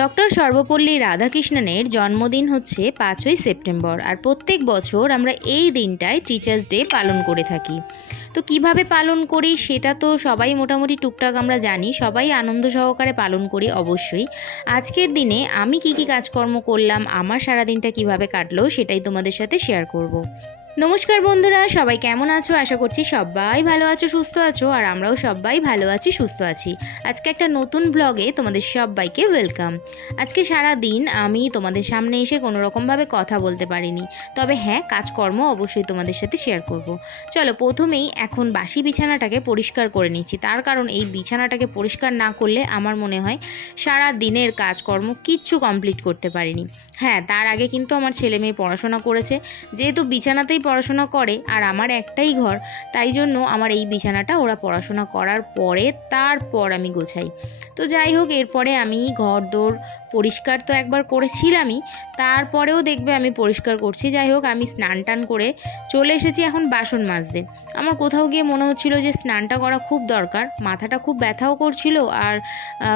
Doctor Sarvepalli রাধাকৃষ্ণনের জন্মদিন হচ্ছে 5ই September. আর প্রত্যেক বছর আমরা এই দিনটায় টিচার্স ডে পালন করে থাকি। তো কিভাবে পালন করি সেটা তো সবাই মোটামুটি টুকটাক আমরা জানি, সবাই আনন্দ সহকারে পালন করি অবশ্যই। আজকের দিনে আমি কি কাজকর্ম করলাম, আমার সারাদিনটা কিভাবে কাটলো সেটাই তোমাদের সাথে শেয়ার করব। নমস্কার বন্ধুরা, সবাই কেমন আছো? আশা করছি সবাই ভালো আছো, সুস্থ আছো, আর আমরাও সবাই ভালো আছি, সুস্থ আছি। আজকে একটা নতুন ব্লগে তোমাদের সবাইকে ওয়েলকাম। আজকে সারা দিন আমি তোমাদের সামনে এসে কোনো রকমভাবে কথা বলতে পারিনি, তবে হ্যাঁ, কাজকর্ম অবশ্যই তোমাদের সাথে শেয়ার করব। চলো, প্রথমেই এখন বাসি বিছানাটাকে পরিষ্কার করে নিচ্ছি। তার কারণ এই বিছানাটাকে পরিষ্কার না করলে আমার মনে হয় সারা দিনের কাজকর্ম কিচ্ছু কমপ্লিট করতে পারিনি। হ্যাঁ, তার আগে কিন্তু আমার ছেলে মেয়ে পড়াশোনা করেছে, যেহেতু বিছানাতেই পড়াশোনা করে আর আমার একটাই ঘর, তাই জন্য আমার এই বিছানাটা ওরা পড়াশোনা করার পরে তারপর আমি গোছাই। তো যাই হোক, এরপরে আমি ঘর দোর পরিষ্কার তো একবার করেছিলামই, তারপরেও দেখবে আমি পরিষ্কার করছি। যাই হোক, আমি স্নান টান করে চলে এসেছি এখন বাসন মাজতে। আমার কোথাও গিয়ে মনে হচ্ছিল যে স্নানটা করা খুব দরকার, মাথাটা খুব ব্যথাও করছিল আর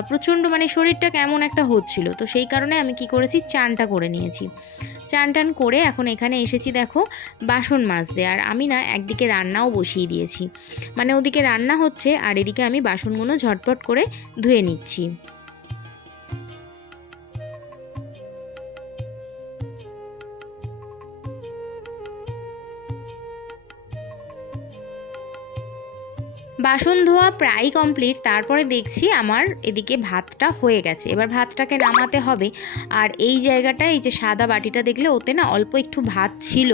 প্রচণ্ড শরীরটা কেমন একটা হচ্ছিল। তো সেই কারণে আমি কি করেছি, চানটা করে নিয়েছি। চান টান করে এখন এখানে এসেছি দেখো বাসন মাজতে। আর আমি না একদিকে রান্নাও বসিয়ে দিয়েছি, ওদিকে রান্না হচ্ছে আর এদিকে আমি বাসনগুলো ঝটপট করে ধুয়ে নিচ্ছি। বাসন ধোয়া প্রায় কমপ্লিট। তারপরে দেখছি আমার এদিকে ভাতটা হয়ে গেছে, এবার ভাতটাকে নামাতে হবে। আর এই জায়গাটায় এই যে সাদা বাটিটা দেখলে, ওতে না অল্প একটু ভাত ছিল,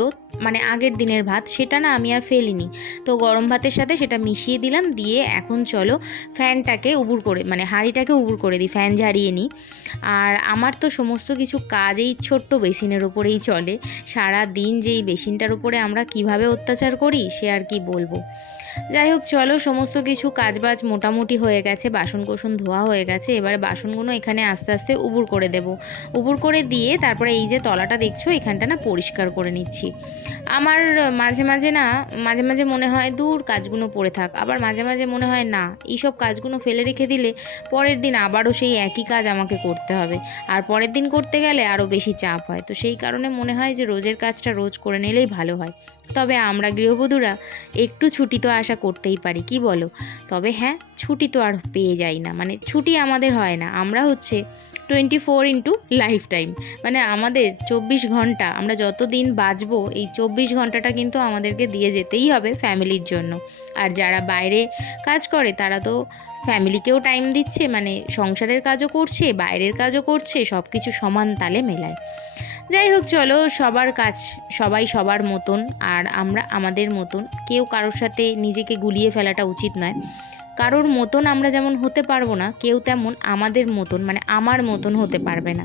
আগের দিনের ভাত, সেটা না আমি আর ফেলিনি। তো গরম ভাতের সাথে সেটা মিশিয়ে দিলাম, দিয়ে এখন চলো ফ্যানটাকে উবুর করে হাঁড়িটাকে উবুর করে দিই, ফ্যান ঝাড়িয়ে নিই। আর আমার তো সমস্ত কিছু কাজ এই ছোট্ট বেসিনের ওপরেই চলে। সারা দিন যে এই বেসিনটার উপরে আমরা কিভাবে অত্যাচার করি সে আর কি বলবো। যাই হোক, চলো, সমস্ত কিছু কাজবাজ মোটামুটি হয়ে গেছে, বাসন কোসন ধোয়া হয়ে গেছে। এবারে বাসনগুলো এখানে আস্তে আস্তে উবুর করে দেব। উবুর করে দিয়ে তারপরে এই যে তলাটা দেখছো, এখানটা না পরিষ্কার করে নিচ্ছি। আমার মাঝে মাঝে মনে হয় দূর কাজগুলো পড়ে থাক, আবার মাঝে মাঝে মনে হয় না, এইসব কাজগুলো ফেলে রেখে দিলে পরের দিন আবারও সেই একই কাজ আমাকে করতে হবে, আর পরের দিন করতে গেলে আরও বেশি চাপ হয়। তো সেই কারণে মনে হয় যে রোজের কাজটা রোজ করে নিলেই ভালো হয়। তবে আমরা গৃহবধূরা একটু ছুটি তো আশা করতেই পারি, কি বলো? তবে হ্যাঁ, ছুটি তো আর পেয়ে যাই না, ছুটি আমাদের হয় না। আমরা হচ্ছে 24 লাইফ টাইম, আমাদের 24 ঘন্টা, আমরা যত দিন বাঁচবো এই 24 ঘন্টাটা কিন্তু আমাদেরকে দিয়ে যেতেই হবে ফ্যামিলির জন্য। আর যারা বাইরে কাজ করে তারা তো ফ্যামিলিকেও টাইম দিচ্ছে, সংসারের কাজও করছে, বাইরের কাজও করছে, সব কিছু সমান তালে মেলায়। যাই হোক, চলো, সবার কাজ সবাই সবার মতন, আর আমরা আমাদের মতন। কেউ কারোর সাথে নিজেকে গুলিয়ে ফেলাটা উচিত নয়। কারোর মতন আমরা যেমন হতে পারবো না, কেউ তেমন আমাদের মতন আমার মতন হতে পারবে না।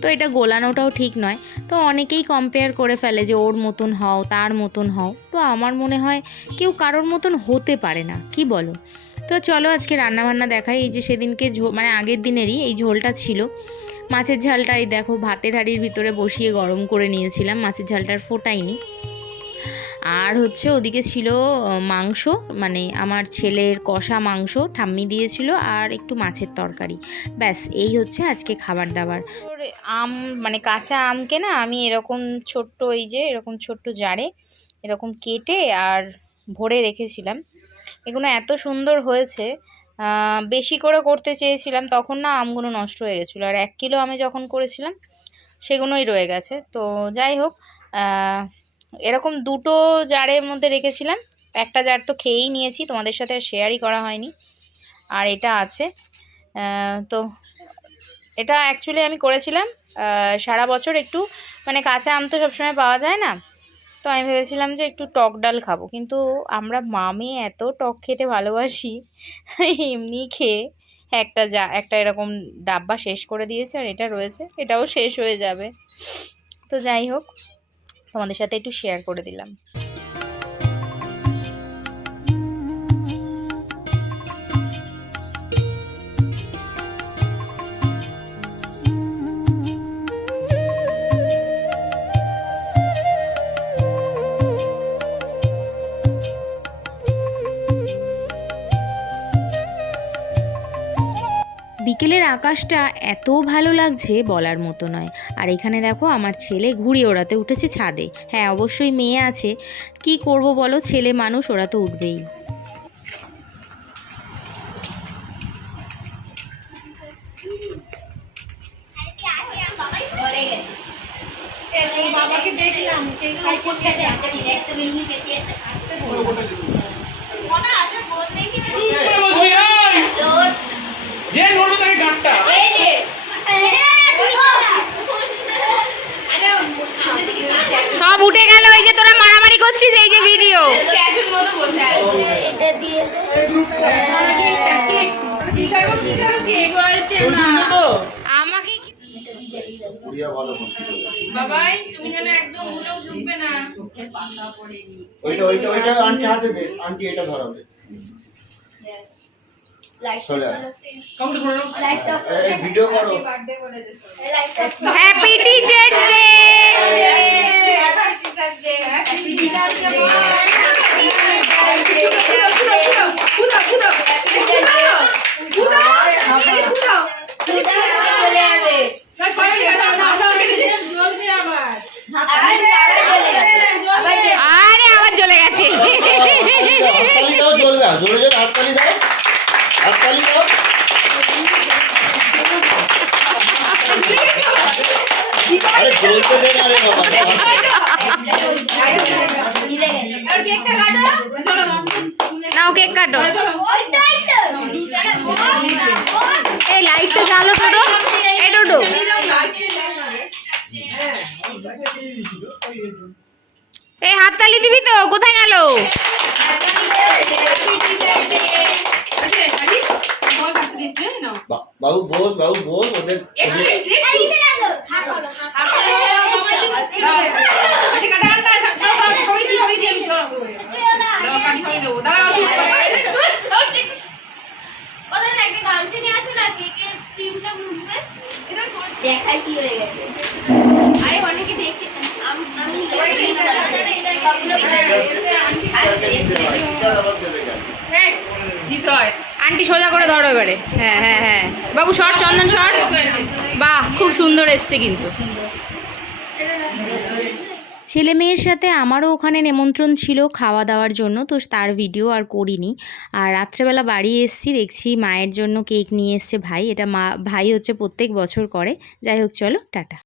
তো এটা গোলানোটাও ঠিক নয়। তো অনেকেই কম্পেয়ার করে ফেলে যে ওর মতন হও, তার মতন হও। তো আমার মনে হয় কেউ কারোর মতন হতে পারে না, কি বলো? তো চলো আজকে রান্নাবান্না দেখাই। এই যে সেদিনকে আগের দিনেরই এই ঝোলটা ছিল, মাছের ঝালটা এই দেখো ভাতের হাঁড়ির ভিতরে বসিয়ে গরম করে নিয়েছিলাম, মাছের ঝালটার ফোটাইনি। আর হচ্ছে ওদিকে ছিল মাংস, আমার ছেলের কষা মাংস ঠাম্মি দিয়েছিল, আর একটু মাছের তরকারি। ব্যাস, এই হচ্ছে আজকে খাবার দাবার। আম কাঁচা আমকে না আমি এরকম ছোট্ট, এই যে এরকম ছোট্ট জারে এরকম কেটে আর ভরে রেখেছিলাম। এগুলো এত সুন্দর হয়েছে, বেশি করে করতে চেয়েছিলাম, তখন না আমগুলো নষ্ট হয়ে গেছিলো, আর 1 কিলো আমি যখন করেছিলাম সেগুলোই রয়ে গেছে। তো যাই হোক, এরকম 2টো জারের মধ্যে রেখেছিলাম। একটা জার তো খেয়েই নিয়েছি, তোমাদের সাথে শেয়ারই করা হয়নি, আর এটা আছে। তো এটা অ্যাকচুয়ালি আমি করেছিলাম সারা বছর একটু, কাঁচা আম তো সবসময় পাওয়া যায় না, তো আমি ভেবেছিলাম যে একটু টক ডাল খাবো, কিন্তু আমরা মামে এত টক খেতে ভালোবাসি, এমনি খেয়ে একটা এরকম ডাব্বা শেষ করে দিয়েছে, আর এটা রয়েছে, এটাও শেষ হয়ে যাবে। তো যাই হোক, তোমাদের সাথে একটু শেয়ার করে দিলাম। বিকেলের আকাশটা এত ভালো লাগছে বলার মতো নয়। আর এখানে দেখো আমার ছেলে ঘুড়ি ওড়াতে উঠেছে ছাদে। হ্যাঁ, অবশ্যই মেয়ে আছে, কি করব বলো, ছেলে মানুষ, ওরা তো উঠবেই। বাবাকে দেখলাম সেই সাইকেলটাতে একটা দিলে একটা বেলুনি পেঁচিয়েছে আসতে বলবো ওটা আছে বলতে কি না জোর যে নড়বে তাকে গাটটা এই যে সব উঠে গেল, এই যে তোরা মারামারি করছিস, এই যে ভিডিও ক্যাজুয়াল মতো বলতে এটা দিয়ে কি করব কি বলছে মা আমাকে বাবাই তুমি যেন একদম মুলেও ঢুকবে না চোখে পাতা পড়েনি ওইটা আন্টি হাতে দে, আন্টি এটা ধরাবে। লাইট চলে আস। কাউকে ধরে দাও লাইট অফ এই ভিডিও করো। বার্থডে বলে দে light off happy teachers day. Happy teachers day happy teachers day আরে আবার চলে গেছে। হাততালি দাও, জ্বলবে। জোরে জোরে হাততালি দাও, হাততালি দাও। আরে জ্বলতে দে না রে বাবা। নাও কেক কাটো। এই লাইটটা জ্বালো টোটো, এই টোটো। এই হাততালি দিবি তো, কোথায় গেল? বাবু বস, বাবু বস, ওদের দেখাই কি হয়ে গেছে আরে অনেকে দেখে আমি আন্টি সোজা করে ধরো এবারে। হ্যাঁ হ্যাঁ হ্যাঁ বাবু, শর্ট চন্দন শর্ট। বাহ, খুব সুন্দর এসছে কিন্তু। ছেলে মেয়ের সাথে আমারও ওখানে নেমন্ত্রণ ছিল খাওয়া দাওয়ার জন্য, তো তার ভিডিও আর করিনি। আর রাত্রেবেলা বাড়ি এসেছি, দেখছি মায়ের জন্য কেক নিয়ে এসছে ভাই। এটা ভাই হচ্ছে প্রত্যেক বছর করে। যাই হোক, চলো টাটা।